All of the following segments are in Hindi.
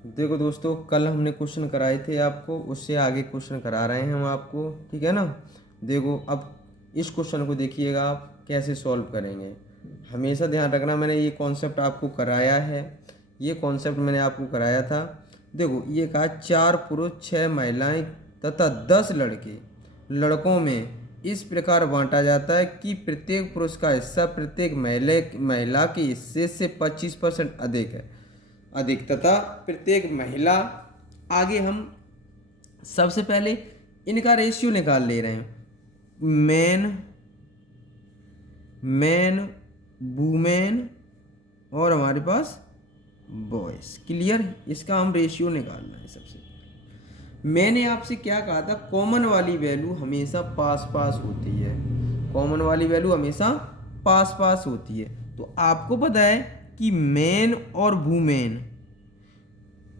देखो दोस्तों, कल हमने क्वेश्चन कराए थे आपको, उससे आगे क्वेश्चन करा रहे हैं हम आपको। ठीक है ना। देखो अब इस क्वेश्चन को देखिएगा आप कैसे सॉल्व करेंगे। हमेशा ध्यान रखना, मैंने ये कॉन्सेप्ट आपको कराया है, ये कॉन्सेप्ट मैंने आपको कराया था। देखो ये कहा 4 पुरुष 6 महिलाएं तथा 10 लड़के लड़कों में इस प्रकार बांटा जाता है कि प्रत्येक पुरुष का हिस्सा प्रत्येक महिला के हिस्से से 25% अधिक तथा प्रत्येक महिला। आगे हम सबसे पहले इनका रेशियो निकाल ले रहे हैं। मैन मैन वुमेन और हमारे पास बॉयज। क्लियर। इसका हम रेशियो निकालना है सबसे पहले। मैंने आपसे क्या कहा था, कॉमन वाली वैल्यू हमेशा पास पास होती है। कॉमन वाली वैल्यू हमेशा पास पास होती है। तो आपको पता है कि मैन और वुमेन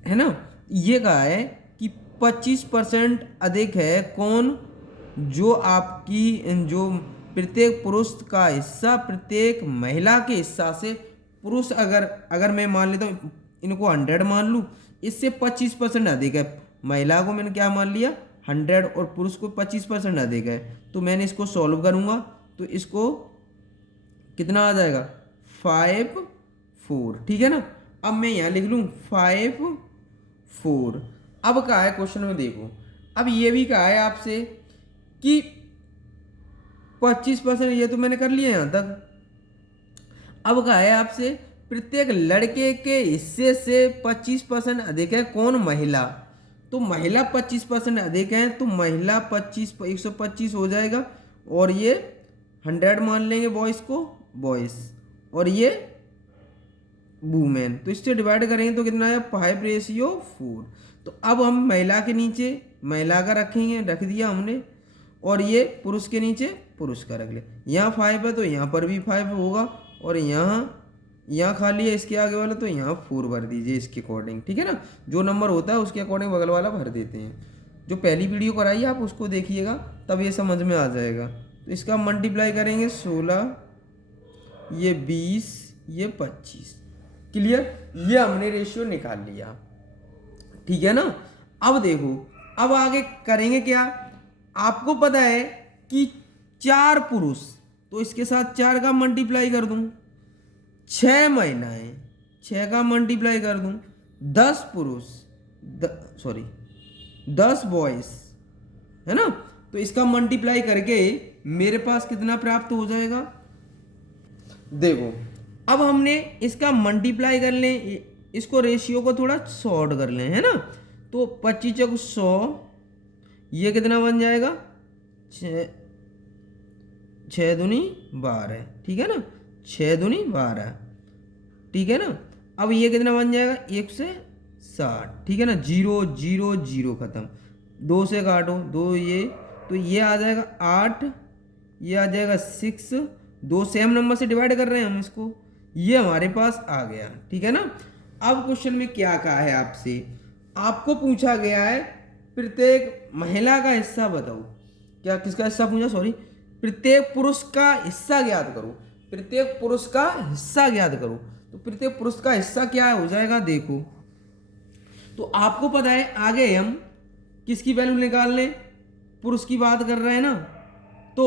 है ना, ये कहा है कि 25% अधिक है कौन, जो आपकी जो प्रत्येक पुरुष का हिस्सा प्रत्येक महिला के हिस्सा से। पुरुष अगर अगर मैं मान लेता हूँ, इनको 100 मान लूँ, इससे 25% अधिक है। महिला को मैंने क्या मान लिया 100 और पुरुष को 25% अधिक है। तो मैंने इसको सॉल्व करूँगा तो इसको कितना आ जाएगा 5 4। ठीक है ना। अब मैं यहाँ लिख लूँ 5 4। अब कहा है क्वेश्चन में, देखो अब ये भी कहा है आपसे कि 25%, ये तो मैंने कर लिया यहाँ तक। अब कहा है आपसे प्रत्येक लड़के के हिस्से से 25% अधिक है कौन, महिला। तो महिला 25% अधिक है, तो महिला 125 हो जाएगा। और ये 100 मान लेंगे बॉयज़ को, बॉयज़, और ये वुमेन। तो इससे डिवाइड करेंगे तो कितना है 5:4। तो अब हम महिला के नीचे महिला का रखेंगे, रख दिया हमने, और ये पुरुष के नीचे पुरुष का रख लिया। यहाँ 5 है तो यहाँ पर भी 5 होगा, और यहाँ खाली है इसके आगे वाला, तो यहाँ 4 भर दीजिए इसके अकॉर्डिंग। ठीक है ना। जो नंबर होता है उसके अकॉर्डिंग बगल वाला भर देते हैं। जो पहली वीडियो कराई आप उसको देखिएगा, तब ये समझ में आ जाएगा। तो इसका मल्टीप्लाई करेंगे 16, ये 20, ये 25। क्लियर। ये हमने रेशियो निकाल लिया। ठीक है ना। अब देखो, अब आगे करेंगे क्या। आपको पता है कि 4 पुरुष, तो इसके साथ 4 का मल्टीप्लाई कर दूं। 6 महिलाएं, 6 का मल्टीप्लाई कर दूं। 10 पुरुष, सॉरी 10 बॉयज, है ना। तो इसका मल्टीप्लाई करके मेरे पास कितना प्राप्त हो जाएगा। देखो अब हमने इसका मल्टीप्लाई कर लें, इसको रेशियो को थोड़ा शॉर्ट कर लें, है ना। तो 25 चौक 100, ये कितना बन जाएगा 6 दूनी 12। ठीक है ना, 6 दूनी 12। ठीक है ना। अब ये कितना बन जाएगा 1 से 60। ठीक है ना। 0 0 0 खत्म, 2 से काटो 2, ये तो ये आ जाएगा 8, ये आ जाएगा 6। 2 सेम नंबर से डिवाइड कर रहे हैं हम इसको, ये हमारे पास आ गया। ठीक है ना। अब क्वेश्चन में क्या कहा है आपसे, आपको पूछा गया है प्रत्येक महिला का हिस्सा बताओ। क्या किसका हिस्सा पूछा, सॉरी, प्रत्येक पुरुष का हिस्सा ज्ञात करो। प्रत्येक पुरुष का हिस्सा ज्ञात करो। तो प्रत्येक पुरुष का हिस्सा क्या हो जाएगा, देखो। तो आपको पता है आगे हम किसकी वैल्यू निकाल लें, पुरुष की बात कर रहे हैं ना। तो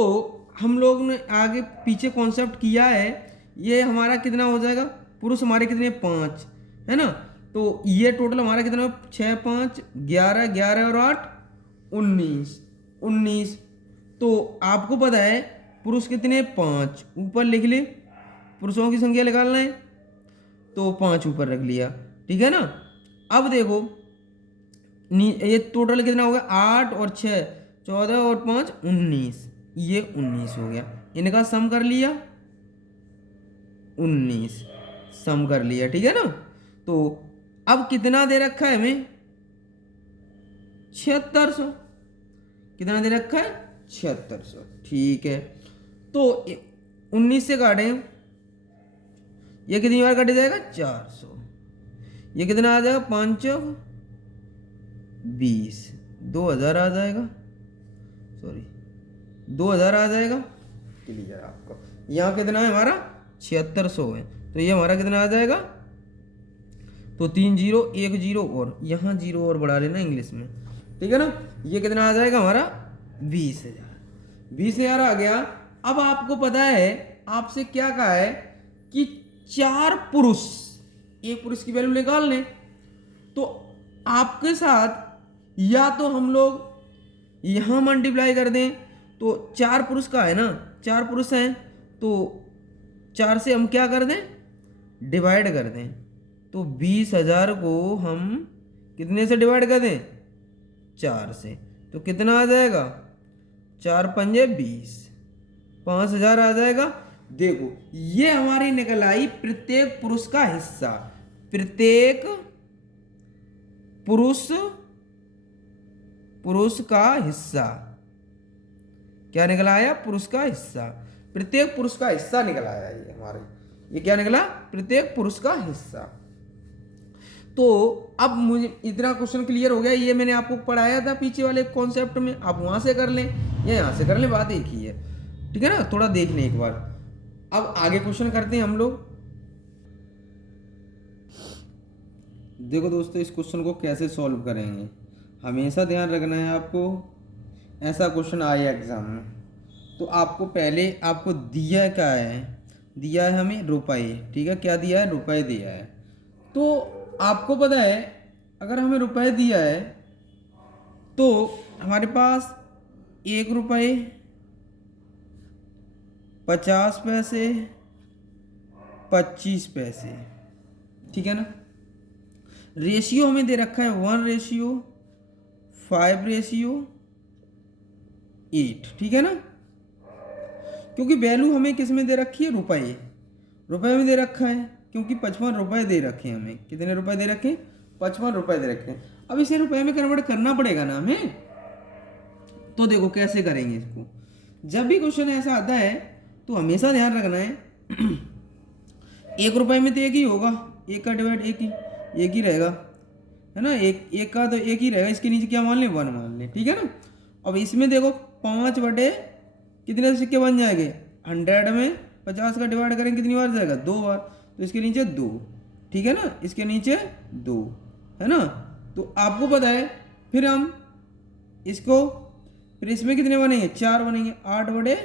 हम लोग ने आगे पीछे कॉन्सेप्ट किया है, ये हमारा कितना हो जाएगा, पुरुष हमारे कितने 5, है ना। तो ये टोटल हमारा कितना 6 5 11, 11 और 8 19 19। तो आपको पता है पुरुष कितने 5, ऊपर लिख ले, पुरुषों की संख्या निकालना है तो 5 ऊपर रख लिया। ठीक है ना। अब देखो ये टोटल कितना हो गया 8 और 6 14 और 5 19, ये 19 हो गया। इनका सम कर लिया 19, सम कर लिया। ठीक है ना। तो अब कितना दे रखा है हमें 7600, कितना दे रखा है 7600। ठीक है। तो 19 से काटें, ये कितनी बार कट जाएगा 400, ये कितना आ जाएगा 5 20, 2000 आ जाएगा, सॉरी 2000 आ जाएगा। क्लियर आपको। यहाँ कितना है हमारा 7600 है, तो ये हमारा कितना आ जाएगा तो 3 जीरो 1 जीरो और यहाँ जीरो और बढ़ा लेना इंग्लिश में, ठीक है ना। ये कितना आ जाएगा हमारा 20,000। 20,000 आ गया। अब आपको पता है आपसे क्या कहा है कि 4 पुरुष, एक पुरुष की वैल्यू निकाल लें। तो आपके साथ या तो हम लोग यहाँ मल्टीप्लाई कर दें, तो 4 पुरुष का है ना, 4 पुरुष हैं तो 4 से हम क्या कर दें, डिवाइड कर दें। तो 20,000 को हम कितने से डिवाइड कर दें, 4 से। तो कितना आ जाएगा, 4 पंजे 20, 5,000 आ जाएगा। देखो ये हमारी निकल आई प्रत्येक पुरुष का हिस्सा। प्रत्येक पुरुष का हिस्सा क्या निकला आया, पुरुष का हिस्सा। प्रत्येक पुरुष का हिस्सा निकल आया ये हमारे, ये क्या निकला, प्रत्येक पुरुष का हिस्सा। तो अब मुझे इतना क्वेश्चन क्लियर हो गया। ये मैंने आपको पढ़ाया था पीछे वाले कॉन्सेप्ट में, आप वहां से कर लें या यहाँ से कर लें, बात एक ही है, ठीक है ना। थोड़ा देख लें एक बार। अब आगे क्वेश्चन करते हैं हम लोग। देखो दोस्तों इस क्वेश्चन को कैसे सॉल्व करेंगे, हमेशा ध्यान रखना है आपको, ऐसा क्वेश्चन आए एग्जाम में तो आपको पहले आपको दिया क्या है, दिया है हमें रुपए, ठीक है, क्या दिया है, रुपए दिया है। तो आपको पता है अगर हमें रुपए दिया है तो हमारे पास 1 रुपये 50 पैसे 25 पैसे, ठीक है ना। रेशियो हमें दे रखा है 1:5:8, ठीक है ना। क्योंकि वैल्यू हमें किस में दे रखी है, रुपए, रुपए में दे रखा है, क्योंकि 55 रुपए दे रखे हैं हमें। कितने रुपए दे रखे हैं, 55 रुपए दे रखे हैं। अब इसे रुपए में कन्वर्ट करना पड़ेगा ना हमें। तो देखो कैसे करेंगे इसको। जब भी क्वेश्चन ऐसा आता है तो हमेशा ध्यान रखना है 1 रुपए में तो एक ही होगा, एक का डिवाइड एक ही रहेगा, है ना। एक का तो एक ही रहेगा, इसके नीचे क्या मान लें, 1 मान लें, ठीक है ना। अब इसमें देखो 5 बटे कितने सिक्के बन जाएंगे, 100 में 50 का डिवाइड करेंगे कितनी बार जाएगा, 2 बार। तो इसके नीचे 2, ठीक है ना, इसके नीचे 2, है ना। तो आपको पता है फिर हम इसको, फिर इसमें कितने बनेंगे, 4 बनेंगे, 8 बटे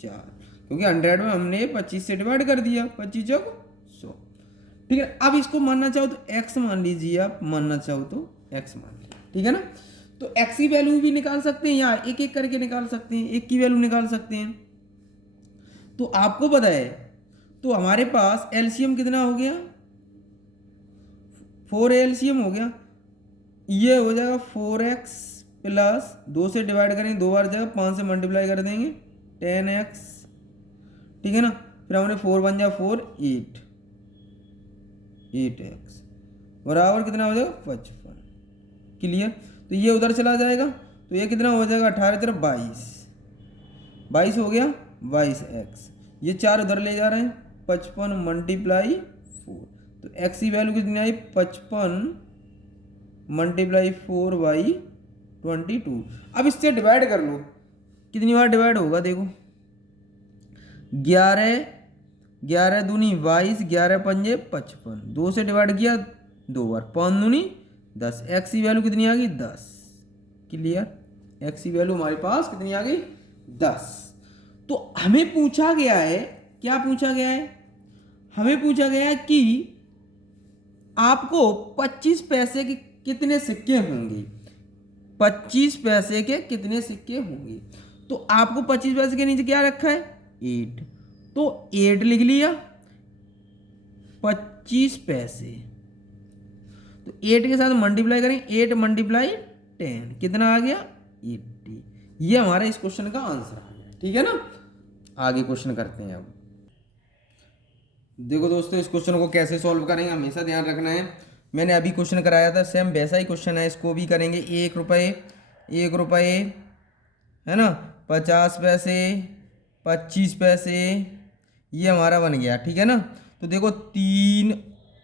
4, क्योंकि 100 में हमने 25 से डिवाइड कर दिया, 25 चौक 100, ठीक है। अब इसको मानना चाहो तो x मान लीजिए, आप मानना चाहो तो x मान लीजिए, ठीक है ना। तो x की वैल्यू भी निकाल सकते हैं या एक एक करके निकाल सकते हैं, एक की वैल्यू निकाल सकते हैं। तो आपको पता है तो हमारे पास एलसीएम कितना हो गया, 4 एलसीएम हो गया। ये हो जाएगा 4x प्लस 2 से डिवाइड करेंगे 2 बार जाएगा, 5 से मल्टीप्लाई कर देंगे 10x, ठीक है ना। फिर हमने 4 बन जाए 4 8x बराबर कितना हो जाएगा 55, क्लियर। तो ये उधर चला जाएगा तो ये कितना हो जाएगा 18 तरफ 22 हो गया 22x। ये 4 उधर ले जा रहे हैं, 55 मल्टीप्लाई 4, तो x की वैल्यू कितनी आई, 55 मल्टीप्लाई 4/22। अब इससे डिवाइड कर लो, कितनी बार डिवाइड होगा देखो, 11 दूनी 22, 11 पंजे 55, 2 से डिवाइड किया 2 बार, 5 दूनी 10, एक्स की वैल्यू कितनी आ गई 10, क्लियर। एक्स की वैल्यू हमारे पास कितनी आ गई 10। तो हमें पूछा गया है, क्या पूछा गया है, हमें पूछा गया है कि आपको 25 पैसे के कितने सिक्के होंगे, 25 पैसे के कितने सिक्के होंगे। तो आपको 25 पैसे के नीचे क्या रखा है 8, तो 8 लिख लिया, 25 पैसे, तो 8 के साथ मल्टीप्लाई करें, 8 मल्टीप्लाई 10 कितना आ गया 80। ये हमारा इस क्वेश्चन का आंसर आ गया, ठीक है ना। आगे क्वेश्चन करते हैं। अब देखो दोस्तों इस क्वेश्चन को कैसे सॉल्व करेंगे हमेशा ध्यान रखना है। मैंने अभी क्वेश्चन कराया था सेम वैसा ही क्वेश्चन है, इसको भी करेंगे। 1 रुपये है ना, 50 पैसे 25 पैसे, ये हमारा बन गया, ठीक है ना। तो देखो 3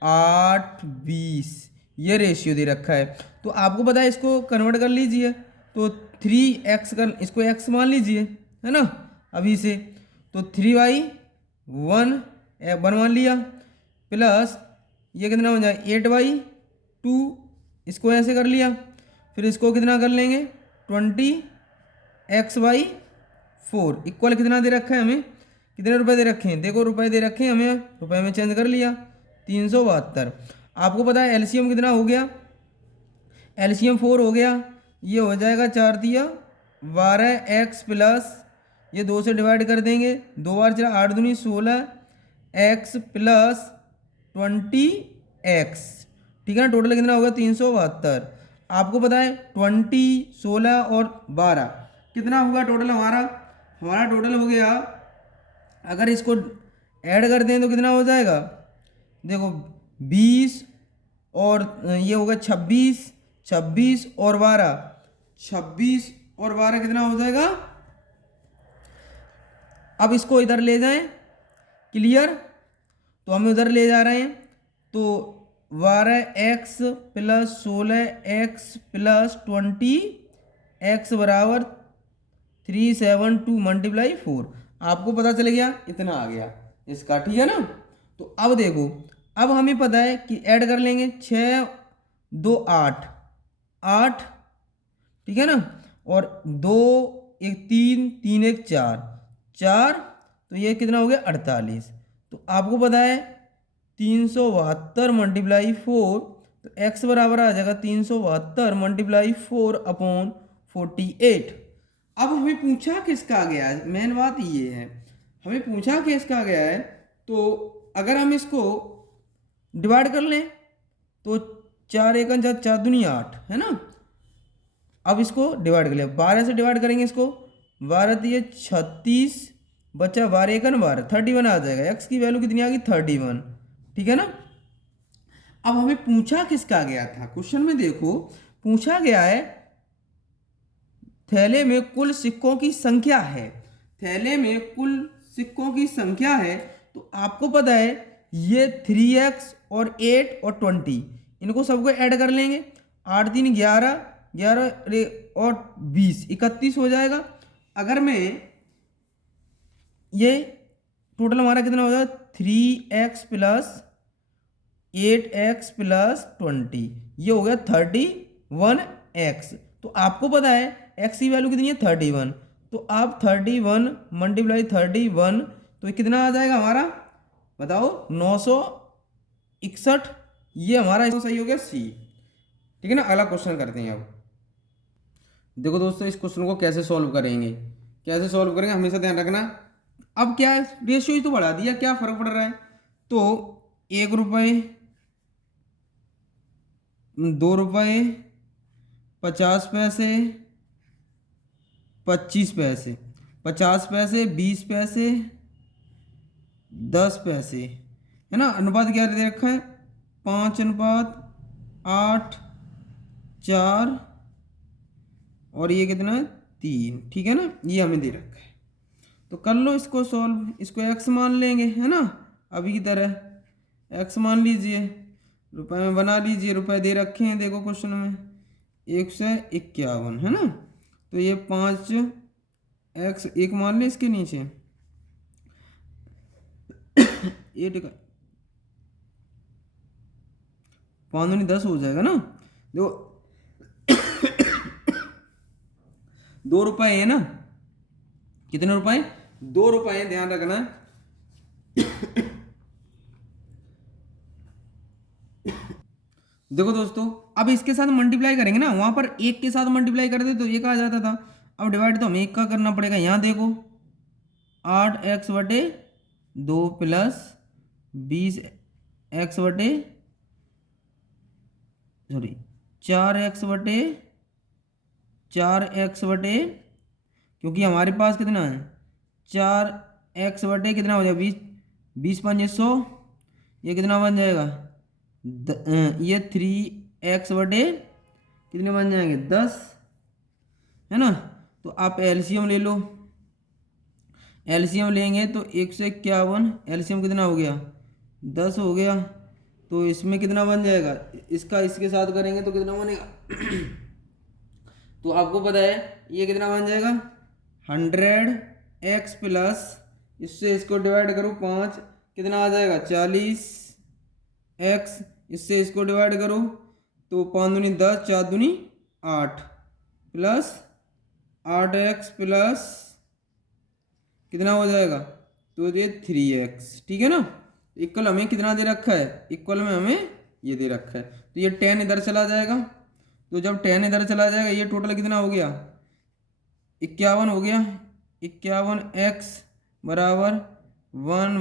8 20 ये रेशियो दे रखा है। तो आपको पता है इसको कन्वर्ट कर लीजिए, तो 3x कर, इसको x मान लीजिए, है ना अभी से। तो 3/1 मान लिया, प्लस ये कितना हो जाए 8/2, इसको ऐसे कर लिया। फिर इसको कितना कर लेंगे 20x/4 इक्वल कितना दे रखा है हमें, कितने रुपए दे रखे हैं, देखो रुपए दे रखे हैं हमें, रुपए में चेंज कर लिया 372। आपको पता है एलसीएम कितना हो गया, एलसीएम 4 हो गया, ये हो जाएगा 4 दिया 12x प्लस ये 2 से डिवाइड कर देंगे, 2 बार चला 8 दूनी 16x प्लस 20x, ठीक है ना। टोटल कितना होगा 372। आपको पता है 20, 16 और 12 कितना होगा टोटल हमारा, हमारा टोटल हो गया, अगर इसको ऐड करते हैं तो कितना हो जाएगा, देखो 20 और ये होगा 26, 26 और 12, 26 और 12 कितना हो जाएगा। अब इसको इधर ले जाएं, क्लियर, तो हम उधर ले जा रहे हैं, तो 12x plus 16x plus 20x बराबर 372 × 4। आपको पता चल गया इतना आ गया इसका, ठीक है ना। तो अब देखो, अब हमें पता है कि ऐड कर लेंगे 6 2 8 8, ठीक है ना, और 2 1 3 3 1 4 4, तो ये कितना हो गया 48। तो आपको पता है 372 × 4, तो x बराबर आ जाएगा 372 × 4/48। अब हमें पूछा किसका गया है, मेन बात ये है, हमें पूछा किसका गया है। तो अगर हम इसको डिवाइड कर लें तो 4 1 4 दूनी 8 है ना। अब इसको डिवाइड कर लिया, 12 से डिवाइड करेंगे इसको, 12 दिए 36 बचा 12 1 12, 31 आ जाएगा। x की वैल्यू कितनी आ गई 31, ठीक है ना। अब हमें पूछा किसका गया था, क्वेश्चन में देखो पूछा गया है थैले में कुल सिक्कों की संख्या है, थैले में कुल सिक्कों की संख्या है। तो आपको पता है ये 3x और 8 और 20 इनको सबको ऐड कर लेंगे, 8 3 11 11 और 20 31 हो जाएगा। अगर मैं ये टोटल हमारा कितना हो जाएगा 3x प्लस 8x प्लस 20, ये हो गया 31x। तो आपको पता है x की वैल्यू कितनी है 31, तो आप 31 × 31, तो ये कितना आ जाएगा हमारा, बताओ 961। ये हमारा इसको सही हो गया सी, ठीक है ना। अगला क्वेश्चन करते हैं। अब देखो दोस्तों इस क्वेश्चन को कैसे सॉल्व करेंगे, कैसे सॉल्व करेंगे हमेशा ध्यान रखना। अब क्या है रेशियो ही तो बढ़ा दिया, क्या फर्क पड़ रहा है, तो 1 रुपये 2 रुपये 50 पैसे 25 पैसे 50 पैसे 20 पैसे 10 पैसे, है ना। अनुपात क्या दे रखा है 5:8 4 और ये कितना है 3, ठीक है ना, ये हमें दे रखा है। तो कर लो इसको सॉल्व, इसको x मान लेंगे, है ना, अभी की तरह x मान लीजिए, रुपए में बना लीजिए, रुपए दे रखे हैं देखो क्वेश्चन में 151, है ना। तो ये 5x 1 मान ले इसके नीचे 8 का 5 दूनी 10 हो जाएगा ना। देखो 2 रुपए है ना, कितने रुपए 2 रुपए, ध्यान रखना। देखो दोस्तों अब इसके साथ मल्टीप्लाई करेंगे ना, वहां पर 1 के साथ मल्टीप्लाई करते तो 1 आ जाता था, अब डिवाइड तो हमें 1 का करना पड़ेगा। यहाँ देखो 8x/2 प्लस 4x/, क्योंकि हमारे पास कितना है 4x/, कितना हो जाएगा 20, 20 5 100, ये कितना बन जाएगा ये 3x/, कितने बन जाएंगे 10, है ना। तो आप एलसीएम ले लो, एलसीएम लेंगे तो 151, एलसीएम कितना हो गया 10 हो गया। तो इसमें कितना बन जाएगा, इसका इसके साथ करेंगे तो कितना बनेगा तो आपको पता है ये कितना बन जाएगा 100x प्लस, इससे इसको डिवाइड करो 5, कितना आ जाएगा 40 एक्स, इससे इसको डिवाइड करो तो 5 दूनी 10, 4 दूनी 8 प्लस 8x प्लस कितना हो जाएगा, तो ये 3x, ठीक है ना। इक्वल हमें कितना दे रखा है, इक्वल में हमें ये दे रखा है, तो ये 10 इधर चला जाएगा, तो जब 10 इधर चला जाएगा ये टोटल कितना हो गया, 51 हो गया। 51x बराबर 1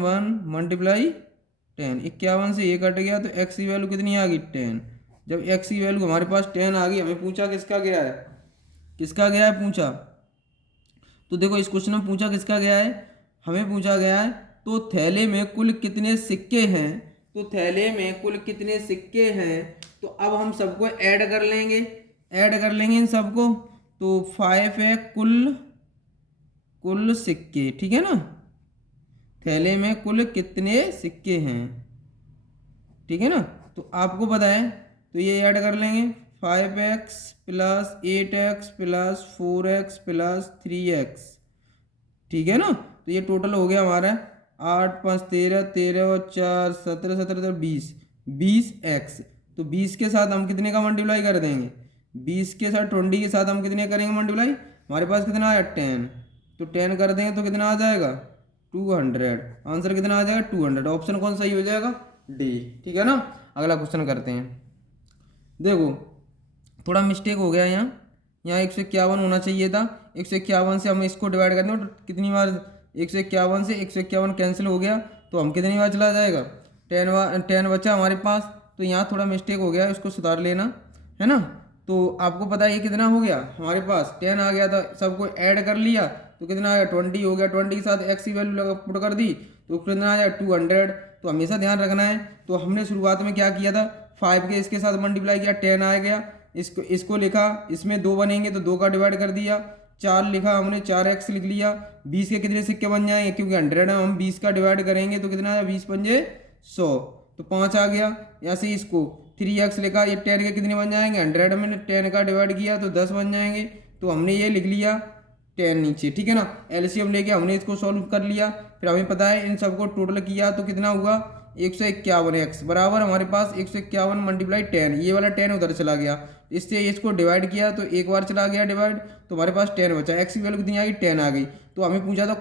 मल्टीप्लाई 10, 51 से ये कट गया तो x की वैल्यू कितनी आ गई 10। जब x की वैल्यू हमारे पास 10 आ गई, हमें पूछा किसका गया है, किसका गया है पूछा, तो देखो इस क्वेश्चन में पूछा किसका गया है, हमें पूछा गया है तो थैले में कुल कितने सिक्के हैं, तो थैले में कुल कितने सिक्के हैं, तो अब हम सबको ऐड कर लेंगे, ऐड कर लेंगे इन सबको, तो 5 है कुल सिक्के, ठीक है ना। थैले में कुल कितने सिक्के हैं, ठीक है ना, तो आपको पता है तो ये ऐड कर लेंगे 5x plus 8x plus 4x plus 3x, ठीक है ना। तो ये टोटल हो गया हमारा 8 5 13, 13 और 4 17, 17 20, 20x। तो 20 के साथ हम कितने का मल्टीप्लाई कर देंगे, 20 के साथ 20 के साथ हम कितने करेंगे मल्टीप्लाई, हमारे पास कितना आया 10, तो 10 कर देंगे तो कितना आ जाएगा 200, आंसर कितना आ जाएगा 200। ऑप्शन कौन सही हो जाएगा, डी, ठीक है ना। अगला क्वेश्चन करते हैं, देखो थोड़ा मिस्टेक हो गया यहाँ, यहाँ 151 होना चाहिए था, 151 से हम इसको डिवाइड करते हैं तो कितनी बार 151 से 151 कैंसिल हो गया, तो हम कितनी बार चला जाएगा 10 बचा हमारे पास, तो यहाँ थोड़ा मिस्टेक हो गया, इसको सुधार लेना है ना। तो आपको पता है ये कितना हो गया, हमारे पास 10 आ गया था, सबको ऐड कर लिया तो कितना आ गया 20 हो गया, 20 के साथ x की वैल्यू पुट कर दी तो कितना आ जाएगा 200। तो हमेशा ध्यान रखना है, तो हमने शुरुआत में क्या किया था 5 के इसके साथ मल्टीप्लाई किया 10 आ गया, इसको लिखा, इसमें 2 बनेंगे तो 2 का डिवाइड कर दिया, 4 लिखा हमने 4x लिख लिया, 20 के कितने सिक्के बन जाएंगे क्योंकि 100 है, हम 20 का डिवाइड करेंगे तो कितना है 20 पंजे 100, तो 5 आ गया। ऐसे ही इसको 3x लिखा, ये 10 के कितने बन जाएंगे 100 में 10 का डिवाइड किया तो 10 बन जाएंगे, तो हमने ये लिख लिया 10 नीचे, ठीक है ना। एलसीएम लेके हमने इसको सॉल्व कर लिया, फिर हमें पता है इन सबको टोटल किया तो कितना हुआ 151x बराबर हमारे पास 151 मल्टीप्लाई 10, ये वाला 10 उधर चला गया, इससे इसको डिवाइड किया तो एक बार चला गया डिवाइड, तो हमारे पास 10 बचा, x की वैल्यू कितनी आ गई 10 आ गई। तो हमें पूछा था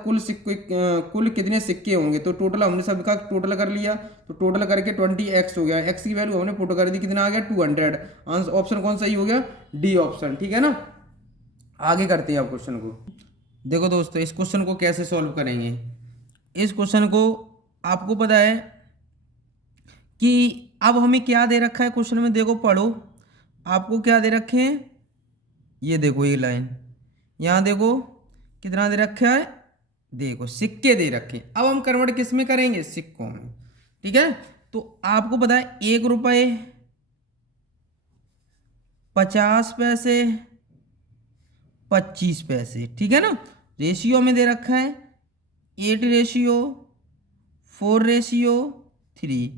कुल कितने सिक्के होंगे, तो टोटल हमने सबका टोटल कर लिया, तो टोटल करके 20x हो गया, x की वैल्यू हमने पुट कर दी, कितना आ गया 200। आंसर ऑप्शन कौन सही हो गया, डी ऑप्शन, ठीक है ना। आगे करते हैं आप क्वेश्चन को, देखो दोस्तों इस क्वेश्चन को कैसे सॉल्व करेंगे। इस क्वेश्चन को आपको पता है कि अब हमें क्या दे रखा है क्वेश्चन में, देखो पढ़ो, आपको क्या दे रखे हैं, ये देखो ये लाइन, यहाँ देखो कितना दे रखा है, देखो सिक्के दे रखे हैं। अब हम कन्वर्ट किस में करेंगे, सिक्कों में, ठीक है। तो आपको पता है 1 रुपये 50 पैसे 25 पैसे, ठीक है ना। रेशियो में दे रखा है 8:4:3,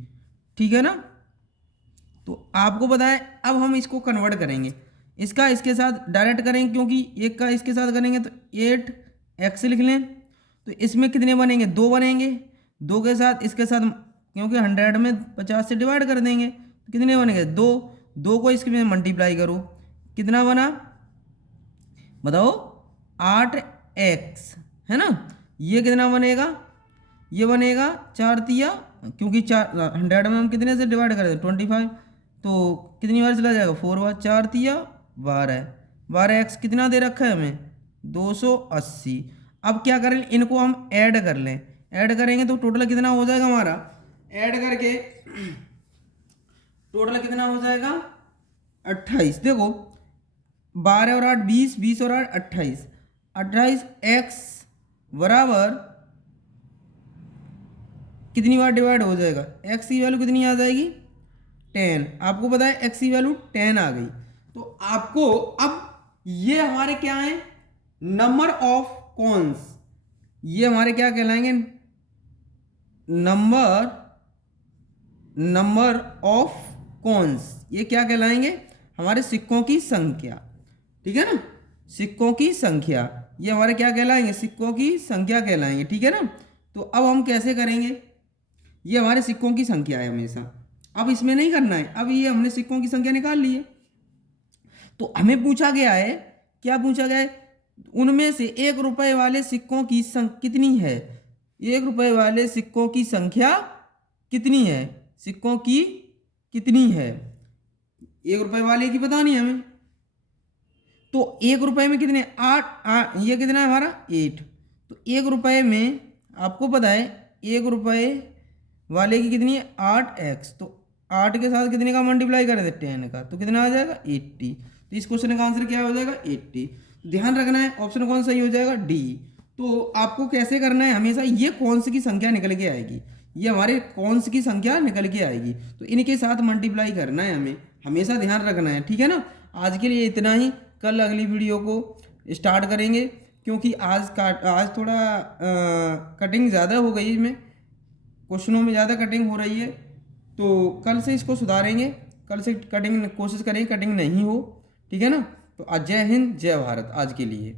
ठीक है ना। तो आपको पता है अब हम इसको कन्वर्ट करेंगे, इसका इसके साथ डायरेक्ट करेंगे क्योंकि एक का इसके साथ करेंगे तो 8x लिख लें, तो इसमें कितने बनेंगे 2 बनेंगे, 2 के साथ इसके साथ क्योंकि 100 में 50 से डिवाइड कर देंगे तो कितने बनेंगे 2, 2 को इसके में मल्टीप्लाई करो, कितना बना बताओ 8x, है ना। ये कितना बनेगा, ये बनेगा 4 तिया, क्योंकि 100 में हम कितने से डिवाइड कर दें 25, तो कितनी बार चला जाएगा 4 बार, 4 तिया 12, 12x कितना दे रखा है हमें 280। अब क्या करें, इनको हम ऐड कर लें, ऐड करेंगे तो टोटल कितना हो जाएगा हमारा, ऐड करके टोटल कितना हो जाएगा 28। देखो 12 और 8 20, 20 और 8 28, 28x बराबर कितनी बार डिवाइड हो जाएगा, x की वैल्यू कितनी आ जाएगी 10, आपको पता है x की वैल्यू 10 आ गई। तो आपको अब ये हमारे क्या है नंबर ऑफ कॉन्स, ये हमारे क्या कहलाएंगे नंबर ऑफ कॉन्स, ये क्या कहलाएंगे हमारे सिक्कों की संख्या, ठीक है ना, सिक्कों की संख्या, ये हमारे क्या कहलाएंगे सिक्कों की संख्या कहलाएंगे, ठीक है ना। तो अब हम कैसे करेंगे, ये हमारे सिक्कों की संख्या है हमेशा, अब इसमें नहीं करना है, अब ये हमने सिक्कों की संख्या निकाल ली है। तो हमें पूछा गया है, क्या पूछा गया है, उनमें से 1 रुपए वाले सिक्कों की कितनी है, 1 रुपए वाले सिक्कों की संख्या कितनी है, सिक्कों की कितनी है, 1 रुपए वाले की बतानी है हमें। तो 1 रुपए में कितने, 8, ये कितना है हमारा 8। तो 1 रुपए में आपको पता है 1 रुपए वाले की कितनी है 8x, तो 8 के साथ कितने का मल्टीप्लाई कर देते हैं 10 का, तो कितना आ जाएगा 80। तो इस क्वेश्चन का आंसर क्या हो जाएगा 80। ध्यान रखना है ऑप्शन कौन सही हो जाएगा डी। तो आपको कैसे करना है, हमेशा ये कौनस की संख्या निकल के आएगी, ये हमारे कौनस की संख्या निकल के आएगी, तो इनके साथ मल्टीप्लाई करना है हमें, हमेशा ध्यान रखना है, ठीक है ना। आज के लिए इतना ही, कल अगली वीडियो को स्टार्ट करेंगे, क्योंकि आज थोड़ा कटिंग ज़्यादा हो गई इसमें, क्वेश्चनों में ज़्यादा कटिंग हो रही है, तो कल से इसको सुधारेंगे, कल से कटिंग कोशिश करेंगे कटिंग नहीं हो, ठीक है ना। तो जय हिंद जय भारत आज के लिए।